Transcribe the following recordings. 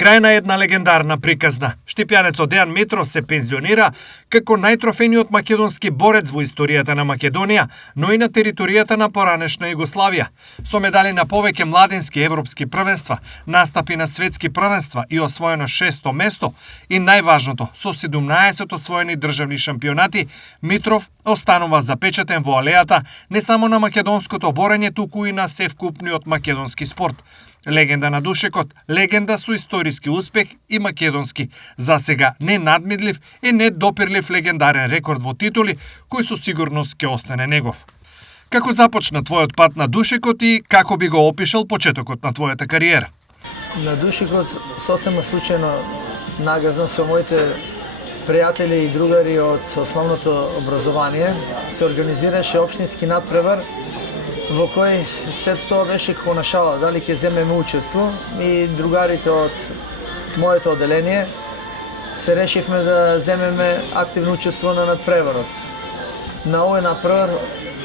Крај на една легендарна приказна. Штипјанецот Дејан Митров се пензионира како најтрофениот македонски борец во историјата на Македонија, но и на територијата на поранешна Југославија. Со медали на повеќе младински европски првенства, настапи на светски првенства и освоено 6-то место, и најважното, со 17 освоени државни шампионати, Митров останува запечатен во алејата не само на македонското борење, туку и на севкупниот македонски спорт. Легенда на душекот, легенда со историски успех и македонски, засега не надмидлив и не допирлив легендарен рекорд во титули, кој со сигурност ќе остане негов. Како започна твојот пат на душекот и како би го опишал почетокот на твојата кариера? На душекот сосема случајно нагазнав со моите пријатели и другари од основното образование се организираше општински надпревар во кој сето тоа беше како на шала, дали ќе земеме учество, и другарите од моето оделение се решивме да земеме активно учество на надпреварот. На овој надпревар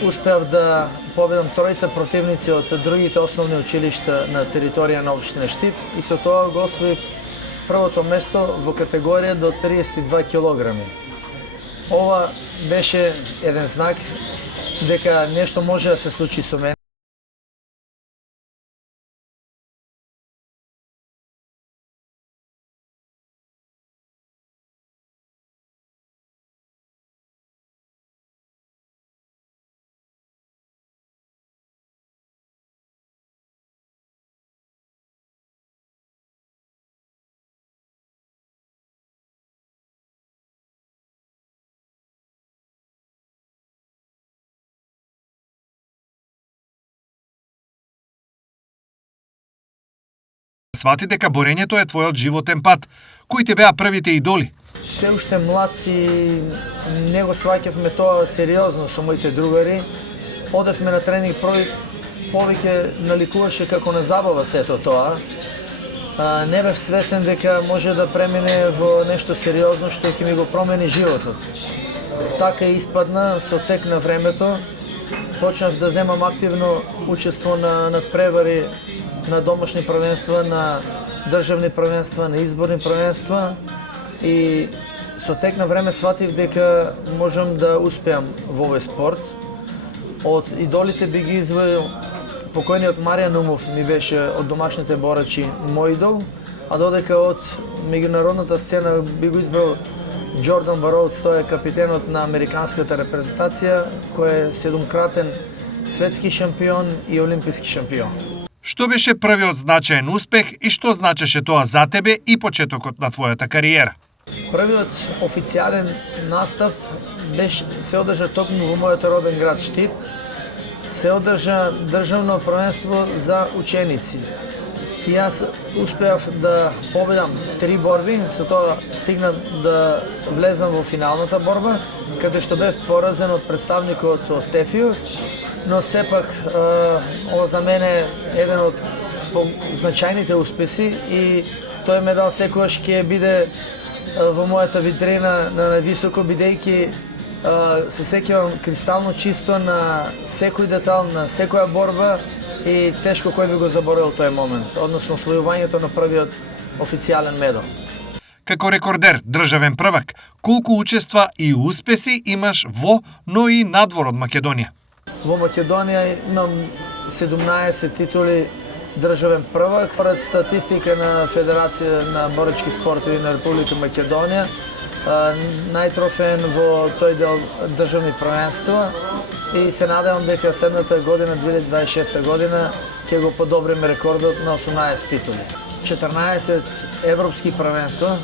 успеав да победам тројца противници од другите основни училишта на територија на општина Штип и со тоа го освоив првото место во категорија до 32 килограми. Ова беше еден знак дека нешто може да се случи со мене. Свати дека борењето е твојот животен пат. Кои ти беа првите идоли? Се уште млад си, не го сваќавме тоа сериозно со моите другари. Одевме на тренинг повеќе наликуваше како на забава сето тоа. Не бев свесен дека може да премине во нешто сериозно што ќе ми го промени животот. Така испадна со тек на времето. Почнав да земам активно учество на надпревари, на домашни првенства, на државни првенства, на изборни првенства, и со тек на време сватив дека можам да успеам во овој спорт. Од идолите би ги издвоил покојниот Маријан Умов, ми беше од домашните борачи мој идол, а додека од меѓународната сцена би го избрал Джордан Бароуц, тој е капитенот на американската репрезентација, кој е 7-кратен светски шампион и олимписки шампион. Што беше првиот значаен успех и што значеше тоа за тебе и почетокот на твојата кариера? Првиот официјален настап се одржа токму во мојот роден град Штип. Се одржа државно првенство за ученици. И јас успеав да победам 3 борби, со тоа стигнав да влезам во финалната борба, каде што бев поразен од представникот од Тефиус, но сепак ова за мене е еден од значајните успеси и тој медал секогаш ќе биде во мојата витрина на највисоко, бидејќи се сеќавам кристално чисто на секој детал, на секоја борба, и тешко кој би го заборел тој момент, односно освојувањето на првиот официјален медал. Како рекордер, државен првак, колку учества и успеси имаш во, но и надвор од Македонија? Во Македонија имам 17 титули државен првак, според статистика на Федерација на борачки спортови на Република Македонија, најтрофеен во тој дел државни првенства, и се надевам дека следната година, 2026 година, ќе го подобриме рекордот на 18 титули. 14 европски првенства,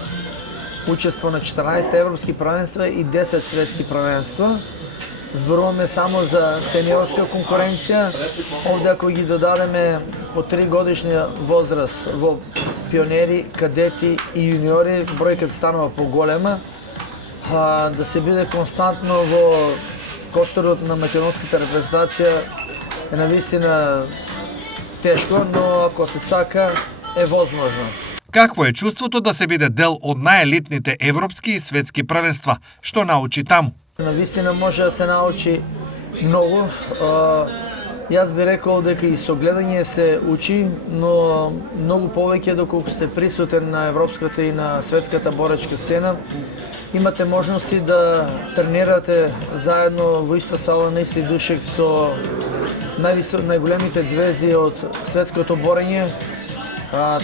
учество на 14 европски првенства и 10 светски првенства. Зборуваме само за сениорска конкуренција. Овде ако ги додадеме по 3 годишни возраст во пионери, кадети и јуниори, бројката станува поголема. Да се биде константно во косторот на македонската репрезентација е навистина тешко, но ако се сака е возможно. Какво е чувството да се биде дел од најелитните европски и светски првенства? Што научи таму? Навистина може да се научи многу. Јас би рекол дека и со гледање се учи, но многу повеќе доколку сте присутен на европската и на светската борачка сцена, имате можности да тренирате заедно во иста сала на исти душек со најголемите звезди од светското борење.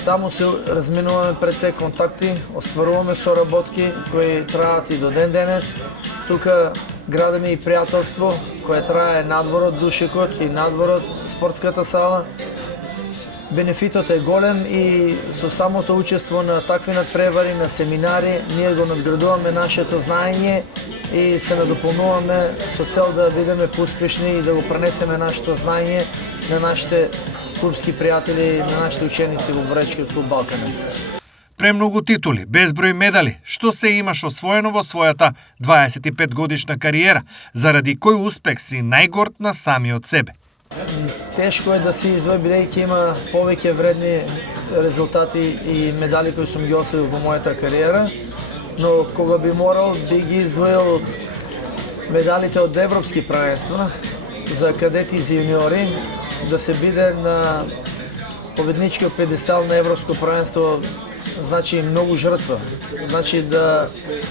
Таму се разменуваме пред се контакти, остваруваме соработки кои траат и до ден денес. Тука градиме и пријателство кое трае надвор од душекот и надвор од спортската сала. Бенефитот е голем и со самото учество на такви надпревари, на семинари, ние го надградуваме нашето знаење и се надополнуваме со цел да бидеме поуспешни и да го пренесеме нашето знаење на нашите клубски пријатели, на нашите ученици во боречкиот клуб Балканец. Премногу титули, безброј медали, што се имаш освоено во својата 25 годишна кариера, заради кој успех си најгорд на самиот себе? Тешко е да се издвои, бидејќи има повеќе вредни резултати и медали кои сум ги освоил во мојата кариера, но кога би морал, би ги издвоил медалите од европски првенства за кадети и за јуниори, да се биде на победничкиот педестал на европско првенство, значи многу жртва. Значи да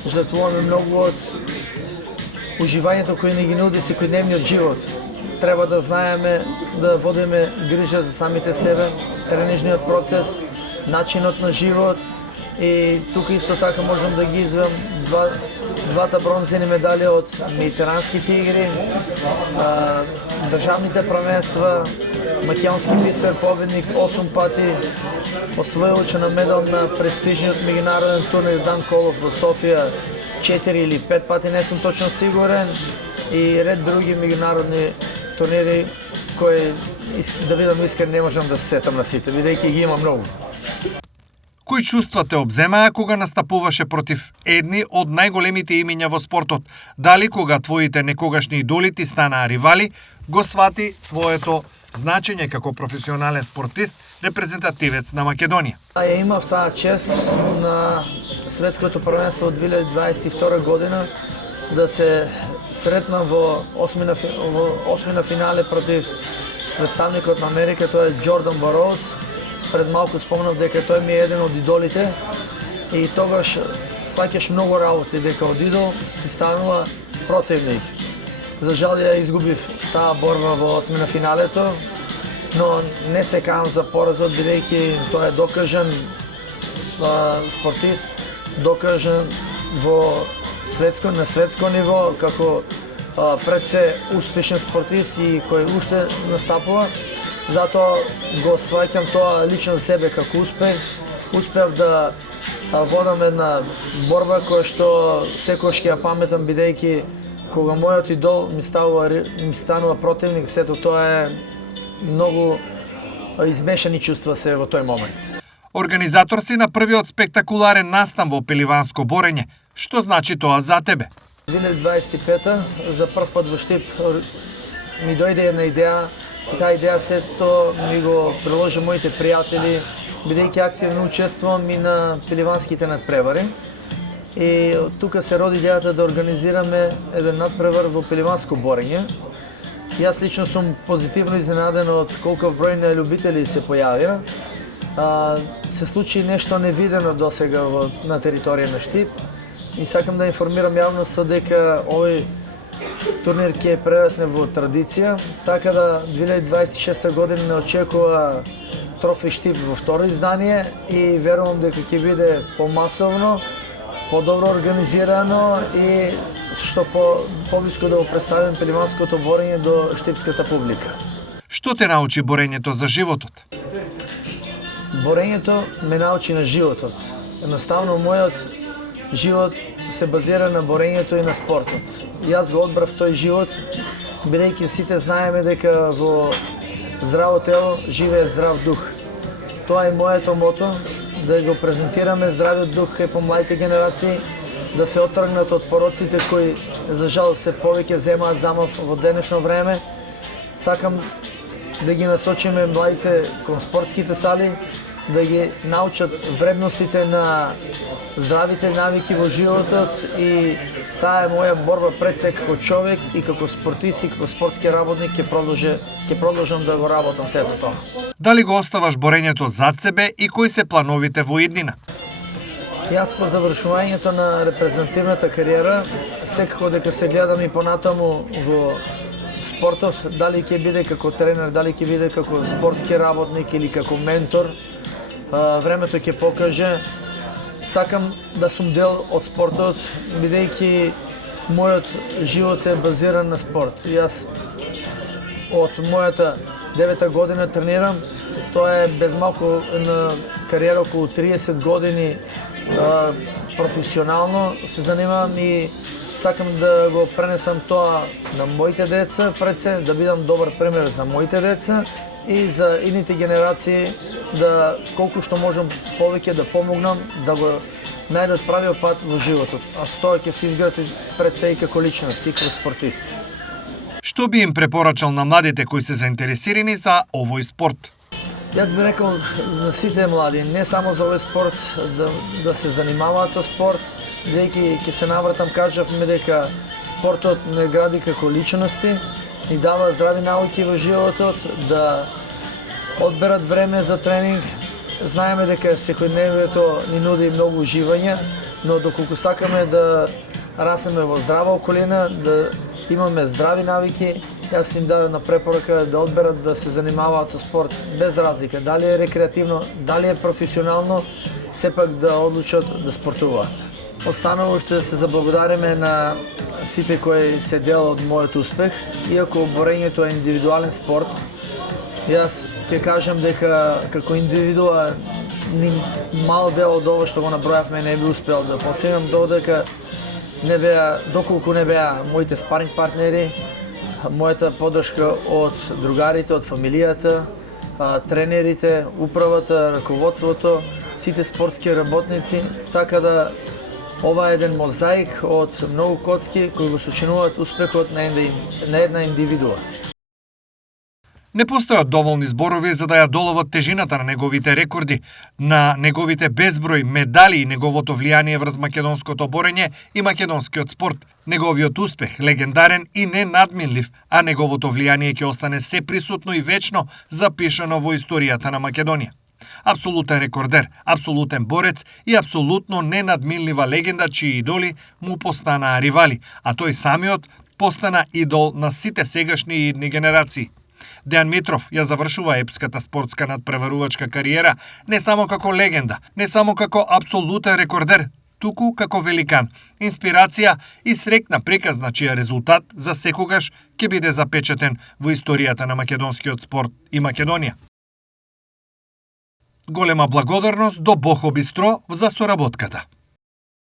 жртвуваме многу од уживањето кои ни ги нуди секојдневниот живот. Треба да знаеме да водиме грижа за самите себе, тренижниот процес, начинот на живот и тука исто така можам да ги издвоам двата бронзени медали од медитеранските игри, државните првенства, македонски бисер победник 8 пати, освоилч на медал на престижниот меѓународен турнир Дан Колов во Софија 4 или 5 пати, не сум точно сигурен, и ред други меѓународни турнири кои, да бидам искрен, не можам да се сетам на сите, бидејќи ги има многу. Кои чувства те обземаа кога настапуваше против едни од најголемите имиња во спортот? Дали кога твоите некогашни идоли ти станаа ривали, го свати своето значење како професионален спортист, репрезентативец на Македонија? Ја имав таа чест на светското првенство од 2022 година да се сретнам во осмина финале против представникот на Америка, тоа е Џордан Бароуц. Пред малку спомнав дека тој ми е еден од идолите и тогаш сваќаш многу работи дека од идол ти станува противник. За жал ја изгубив таа борба во осмина финалето, но не се каам за поразот, бидејќи тој е докажан спортист, докажан на светско ниво како пред се успешен спортист и кој уште настапува. Затоа го сваќам тоа лично за себе како успех. Успеав да водам една борба која што секогаш ќе ја паметам, бидејќи кога мојот идол ми станува противник, сето тоа е многу измешани чувства се во тој момент. Организатор си на првиот спектакуларен настан во пеливанско борење. Што значи тоа за тебе? 2025 за прв пат во Штип ми дојде една идеја. Таа идеја сето ми го приложи моите пријатели, бидејќи активно учествувам и на пеливанските надпревари. И тука се роди идејата да организираме еден надпревар во пеливанско борење. Јас лично сум позитивно изненаден од колков број на љубители се појавија. Се случи нешто невидено досега на територија на Штип и сакам да информирам јавноста дека овој турнир ќе прерасне во традиција, така да 2026 година не очекува Трофи Штип во второ издание и верувам дека ќе биде помасовно, подобро организирано и што поблиску да го представим пеливанското борење до штипската публика. Што те научи борењето за животот? Борењето ме научи на животот. Едноставно мојот живот се базира на борењето и на спортот. Јас го одбрав тој живот, бидејќи сите знаеме дека во здраво тело живее здрав дух. Тоа е моето мото, да го презентираме здравиот дух кај помладите генерации, да се отргнат од пороците кои за жал се повеќе земаат замав во денешно време. Сакам да ги насочиме младите кон спортските сали да ги научат вредностите на здравите навики во животот и таа е моја борба пред се како човек и како спортист и како спортски работник ќе продолжам да го работам сето тоа. Дали го оставаш борењето зад себе и кои се плановите во иднина? Јас по завршувањето на репрезентативната кариера секако дека се гледам и понатаму во спортот, дали ќе биде како тренер, дали ќе биде како спортски работник или како ментор, времето ќе покаже. Сакам да сум дел од спортот, бидејќи мојот живот е базиран на спорт. Јас од мојата 9-та година тренирам, тоа е без малку на кариера околу 30 години професионално се занимавам и сакам да го пренесам тоа на моите деца пред се, да бидам добар пример за моите деца и за идните генерации, да колку што можам повеќе да помогнам да го најдат правиот пат во животот. А со тоа ќе се изгради пред се и како личност и како спортист. Што би им препорачал на младите кои се заинтересирани за овој спорт? Јас би рекол за сите млади, не само за овој спорт, да се занимаваат со спорт, бидејќи ќе се навратам, кажавме дека спортот не гради како личности, ни дава здрави науки во животот, да одберат време за тренинг. Знаеме дека секојдневието ни нуди многу уживање, но доколку сакаме да раснеме во здрава околина, да имаме здрави навики, јас им давам на препорака да одберат да се занимаваат со спорт без разлика, дали е рекреативно, дали е професионално, сепак да одлучат да спортуваат. Останало ще се заблагодариме на сите кои се дел од мојот успех, иако борењето е индивидуален спорт. Јас ќе кажам дека како индивидуа ни мал дел од ова што го набројавме не би успел да постигнам, доколку не беа моите спаринг партнери, мојата поддршка од другарите, од фамилијата, тренерите, управата, раководството, сите спортски работници, така да ова е еден мозаик од многу коцки кои го сочинуваат успехот на една индивидуа. Не постојат доволни зборови за да ја доловат тежината на неговите рекорди, на неговите безброј медали и неговото влијание врз македонското борење и македонскиот спорт. Неговиот успех, легендарен и ненадминлив, а неговото влијание ќе остане се присутно и вечно запишано во историјата на Македонија. Апсолутен рекордер, апсолутен борец и апсолутно ненадминлива легенда чии идоли му постанаа ривали, а тој самиот постана идол на сите сегашни и идни генерации. Дејан Митров ја завршува епската спортска надпреварувачка кариера не само како легенда, не само како апсолутен рекордер, туку како великан, инспирација и срекна приказна чија резултат за секогаш ќе биде запечатен во историјата на македонскиот спорт и Македонија. Голема благодарност до Бохо Бистро за соработката.